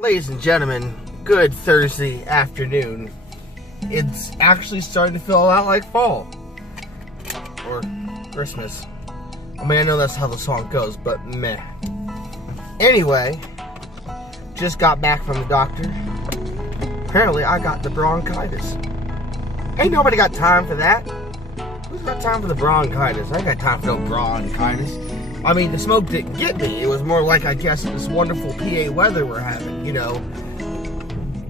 Ladies and gentlemen, good Thursday afternoon. It's actually starting to feel a lot like fall. Or Christmas. I mean, I know that's how the song goes, but meh. Anyway, just got back from the doctor. Apparently, I got the bronchitis. Ain't nobody got time for that. Who's got time for the bronchitis? I ain't got time for no bronchitis. I mean, the smoke didn't get me. It was more like, I guess, this wonderful PA weather we're having. You know,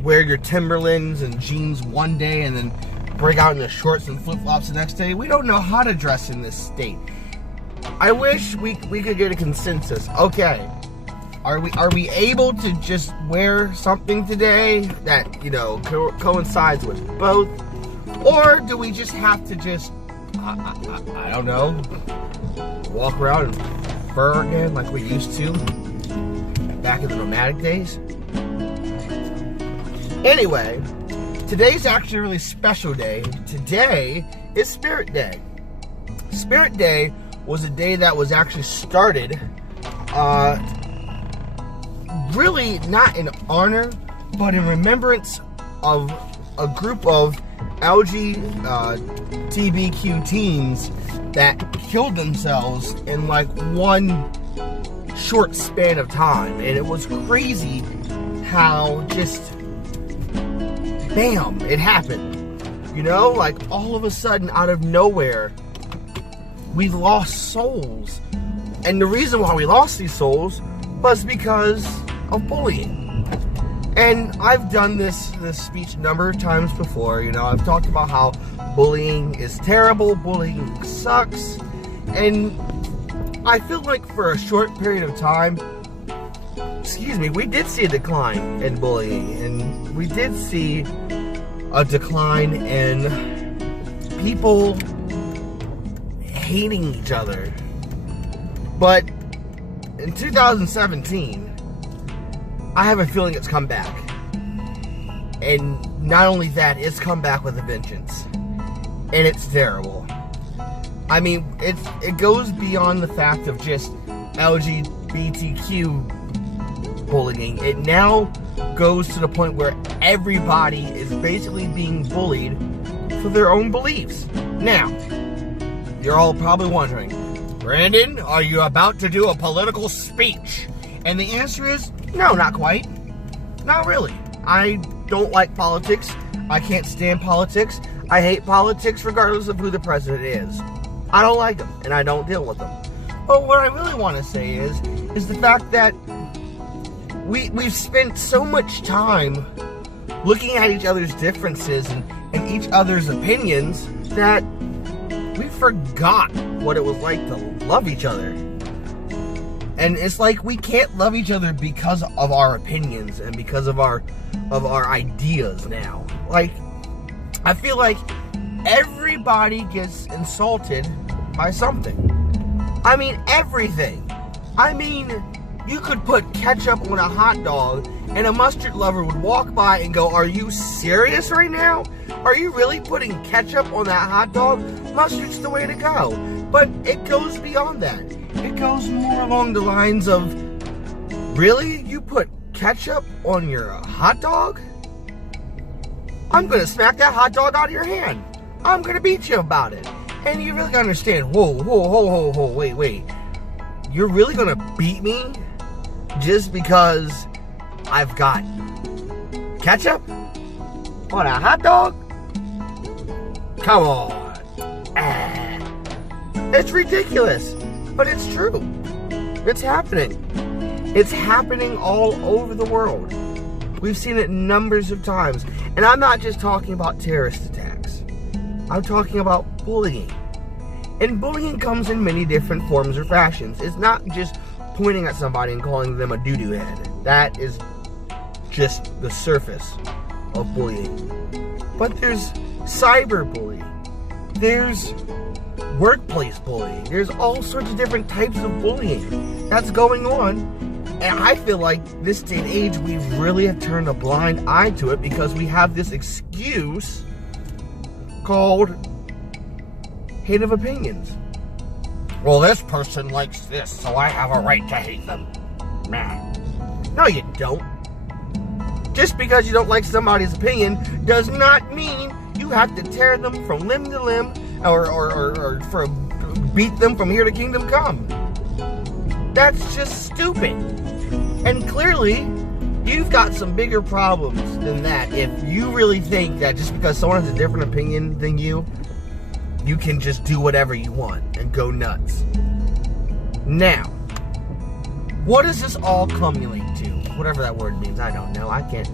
wear your Timberlands and jeans one day and then break out into shorts and flip-flops the next day. We don't know how to dress in this state. I wish we could get a consensus. Okay, are we able to just wear something today that, you know, coincides with both? Or do we just have to just, I don't know, walk around in fur again like we used to back in the nomadic days? Anyway, today's actually a really special day. Today is Spirit Day. Spirit Day was a day that was actually started, really not in honor, but in remembrance of a group of LGBTQ teens that killed themselves in like one short span of time. And it was crazy how just, bam, it happened. You know, like all of a sudden, out of nowhere, we lost souls. And the reason why we lost these souls was because of bullying. And I've done this speech a number of times before. You know, I've talked about how bullying is terrible, bullying sucks. And I feel like for a short period of time, we did see a decline in bullying. And we did see a decline in people hating each other. But in 2017, I have a feeling it's come back. And not only that, it's come back with a vengeance. And it's terrible. I mean, it goes beyond the fact of just LGBTQ bullying. It now goes to the point where everybody is basically being bullied for their own beliefs. Now, you're all probably wondering, Brandon, are you about to do a political speech? And the answer is, no, not quite. Not really. I don't like politics. I can't stand politics. I hate politics regardless of who the president is. I don't like them, and I don't deal with them. But what I really want to say is the fact that we've spent so much time looking at each other's differences and each other's opinions that we forgot what it was like to love each other. And it's like we can't love each other because of our opinions and because of our ideas now. Like, I feel like everybody gets insulted by something. I mean, everything. I mean, you could put ketchup on a hot dog and a mustard lover would walk by and go, "Are you serious right now? Are you really putting ketchup on that hot dog? Mustard's the way to go." But it goes beyond that. It goes more along the lines of, really? You put ketchup on your hot dog? I'm gonna smack that hot dog out of your hand. I'm gonna beat you about it. And you really gotta understand, whoa, wait. You're really gonna beat me just because I've got ketchup on a hot dog? Come on. It's ridiculous. But it's true. It's happening. It's happening all over the world. We've seen it numbers of times. And I'm not just talking about terrorist attacks. I'm talking about bullying. And bullying comes in many different forms or fashions. It's not just pointing at somebody and calling them a doo-doo head. That is just the surface of bullying. But there's cyberbullying. There's workplace bullying. There's all sorts of different types of bullying that's going on. And I feel like this day and age, we really have turned a blind eye to it because we have this excuse called hate of opinions. Well, this person likes this, so I have a right to hate them. Nah. No, you don't. Just because you don't like somebody's opinion does not mean you have to tear them from limb to limb or beat them from here to kingdom come. That's just stupid. And clearly, you've got some bigger problems than that if you really think that just because someone has a different opinion than you can just do whatever you want and go nuts. Now, what does this all culminate to? Whatever that word means, I don't know. I can't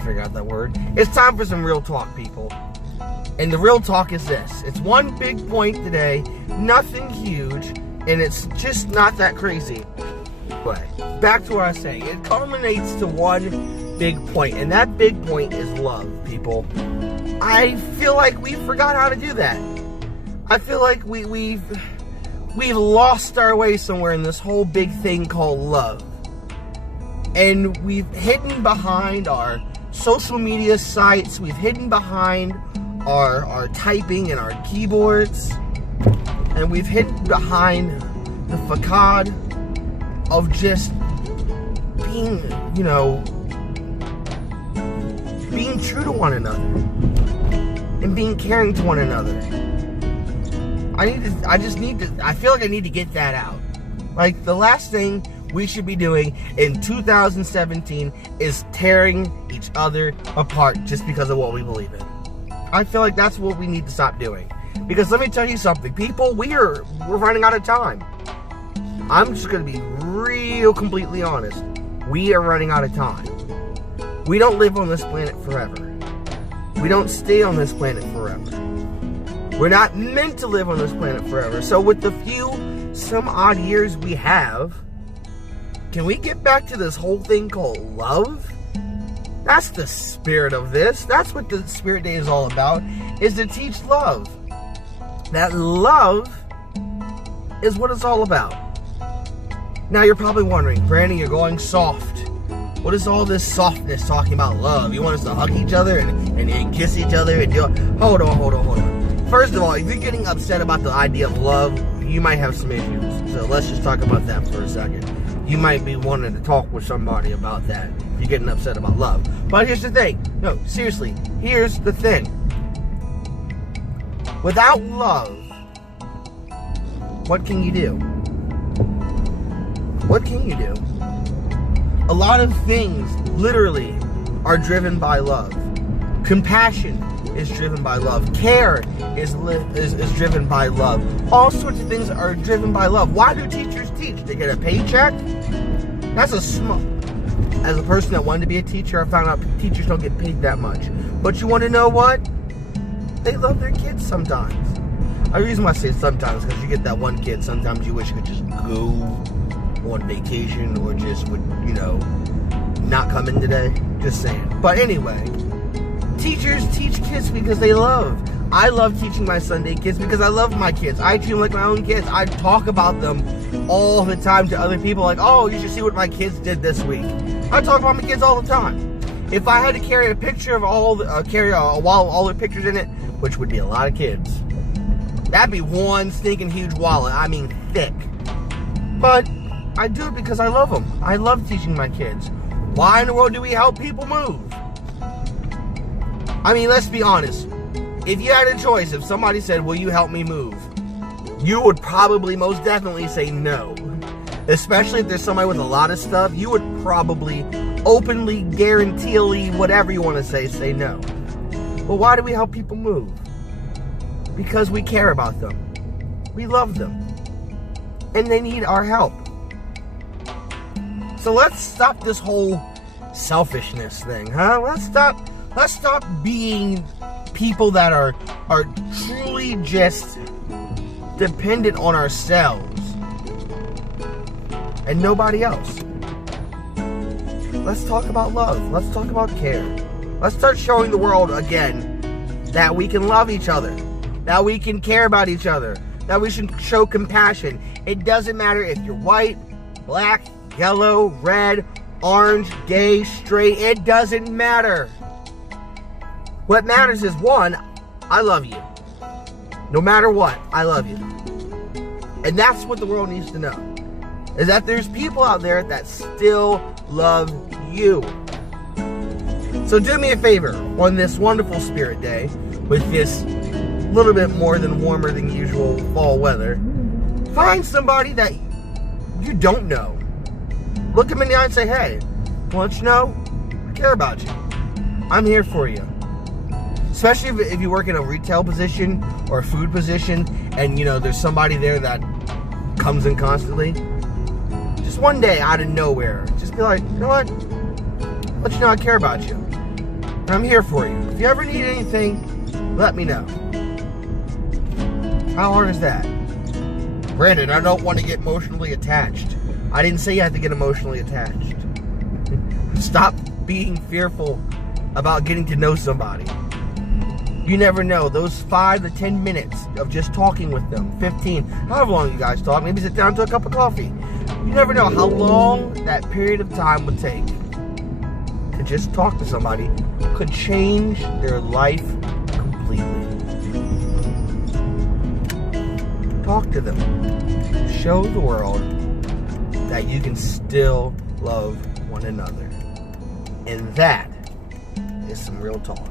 figure out that word. It's time for some real talk, people. And the real talk is this. It's one big point today, nothing huge, and it's just not that crazy. But back to what I was saying. It culminates to one big point, and that big point is love, people. I feel like we forgot how to do that. I feel like we've lost our way somewhere in this whole big thing called love. And we've hidden behind our social media sites, we've hidden behind our typing and our keyboards, and we've hidden behind the facade of just being, being true to one another and being caring to one another. I feel like I need to get that out. Like, the last thing we should be doing in 2017 is tearing each other apart just because of what we believe in. I feel like that's what we need to stop doing. Because let me tell you something, people, we're running out of time. I'm just going to be real completely honest. We are running out of time. We don't live on this planet forever. We don't stay on this planet forever. We're not meant to live on this planet forever. So with the some odd years we have, can we get back to this whole thing called love? That's the spirit of this. That's what the Spirit Day is all about, is to teach love. That love is what it's all about. Now you're probably wondering, Brandon, you're going soft. What is all this softness talking about love? You want us to hug each other and kiss each other and do it? Hold on. First of all, if you're getting upset about the idea of love, you might have some issues. So let's just talk about that for a second. You might be wanting to talk with somebody about that. You're getting upset about love. But here's the thing. No, seriously, here's the thing. Without love, what can you do? What can you do? A lot of things, literally, are driven by love. Compassion is driven by love. Care is driven by love. All sorts of things are driven by love. Why do teachers teach? They get a paycheck? That's as a person that wanted to be a teacher, I found out teachers don't get paid that much. But you want to know what? They love their kids sometimes. The reason why I say sometimes, because you get that one kid, sometimes you wish you could just go on vacation or just would, not come in today. Just saying. But anyway, teachers teach kids because they love. I love teaching my Sunday kids because I love my kids. I treat them like my own kids. I talk about them all the time to other people, like, oh, you should see what my kids did this week. I talk about my kids all the time. If I had to carry a picture of carry a wall with all their pictures in it, which would be a lot of kids, that'd be one stinking huge wallet. I mean, thick. But I do it because I love them. I love teaching my kids. Why in the world do we help people move? I mean, let's be honest. If you had a choice, if somebody said, will you help me move? You would probably most definitely say no. Especially if there's somebody with a lot of stuff, you would probably openly, guaranteeingly, whatever you want to say no. But why do we help people move? Because we care about them. We love them. And they need our help. So let's stop this whole selfishness thing, huh? Let's stop being people that are truly just dependent on ourselves and nobody else. Let's talk about love. Let's talk about care. Let's start showing the world again that we can love each other, that we can care about each other, that we should show compassion. It doesn't matter if you're white, black, yellow, red, orange, gay, straight. It doesn't matter. What matters is, one, I love you. No matter what, I love you. And that's what the world needs to know. Is that there's people out there that still love you. So do me a favor on this wonderful Spirit Day, with this little bit more than warmer than usual fall weather. Find somebody that you don't know. Look them in the eye and say, hey, want you know, I care about you. I'm here for you. Especially if you work in a retail position or a food position and, you know, there's somebody there that comes in constantly. Just one day out of nowhere, just be like, you know what? Let you know I care about you. And I'm here for you. If you ever need anything, let me know. How hard is that? Brandon, I don't want to get emotionally attached. I didn't say you had to get emotionally attached. Stop being fearful about getting to know somebody. You never know. Those 5 to 10 minutes of just talking with them, 15, however long you guys talk, maybe sit down to a cup of coffee. You never know how long that period of time would take to just talk to somebody could change their life completely. Talk to them. Show the world that you can still love one another. And that is some real talk.